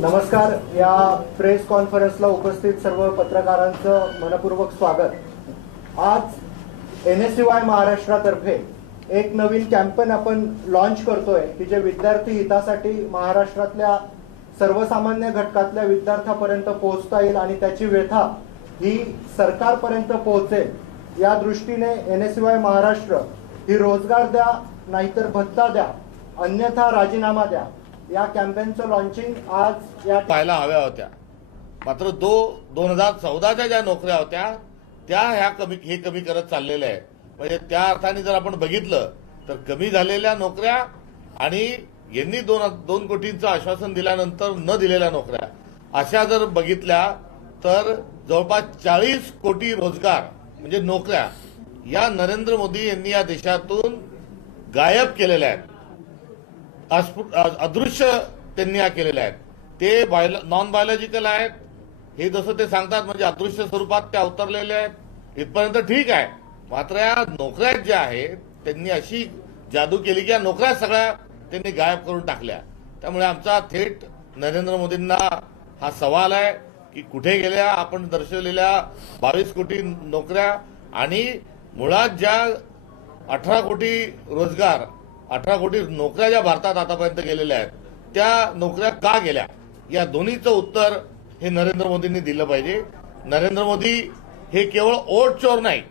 नमस्कार या प्रेस कॉन्फरन्सला उपस्थित सर्व पत्रकारांचं मनपूर्वक स्वागत. आज एन एस वाय महाराष्ट्रातर्फे एक नवीन कॅम्पेन आपण लॉन्च करतोय की जे विद्यार्थी हितासाठी महाराष्ट्रातल्या सर्वसामान्य घटकातल्या विद्यार्थ्यापर्यंत पोहोचता येईल आणि त्याची व्यथा ही सरकारपर्यंत पोहोचेल. या दृष्टीने एन एस वाय महाराष्ट्र ही रोजगार द्या नाहीतर भत्ता द्या अन्यथा राजीनामा द्या. या कॅम्पेनचं लॉन्चिंग आज या पाहायला हव्या होत्या. मात्र दो दोन हजार चौदाच्या ज्या नोकऱ्या होत्या त्या ह्या कमी हे कमी करत चाललेल्या आहेत. म्हणजे त्या अर्थाने जर आपण बघितलं तर कमी झालेल्या नोकऱ्या आणि यांनी दोन दोन कोटींचं आश्वासन दिल्यानंतर न दिलेल्या नोकऱ्या अशा जर बघितल्या तर जवळपास चाळीस कोटी रोजगार म्हणजे नोकऱ्या या नरेंद्र मोदी यांनी या देशातून गायब केलेल्या आहेत. अस्फुट अदृश्य त्यांनी या केलेल्या आहेत. ते बायो नॉन बायोलॉजिकल आहेत. हे जसं ते सांगतात म्हणजे अदृश्य स्वरूपात ते अवतरलेले आहेत. इथपर्यंत ठीक आहे. मात्र या नोकऱ्या ज्या आहेत त्यांनी अशी जादू केली की या नोकऱ्या सगळ्या त्यांनी गायब करून टाकल्या. त्यामुळे आमचा थेट नरेंद्र मोदींना हा सवाल आहे की कुठे गेल्या आपण दर्शवलेल्या बावीस कोटी नोकऱ्या आणि मुळात ज्या अठरा कोटी रोजगार अठरा कोटी नोकऱ्या ज्या भारतात आतापर्यंत गेलेल्या आहेत त्या नोकऱ्या का गेल्या? या दोन्हीचं उत्तर हे नरेंद्र मोदींनी दिलं पाहिजे. नरेंद्र मोदी हे केवळ ओट चोर नाही.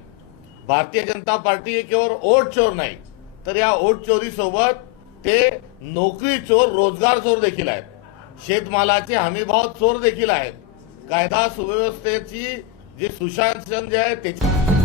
भारतीय जनता पार्टी हे केवळ ओट चोर नाही. तर या ओट चोरीसोबत ते नोकरी चोर रोजगार चोर देखील आहेत. शेतमालाचे हमीभाव चोर देखील आहेत. कायदा सुव्यवस्थेची जे सुशासन जे आहे त्याची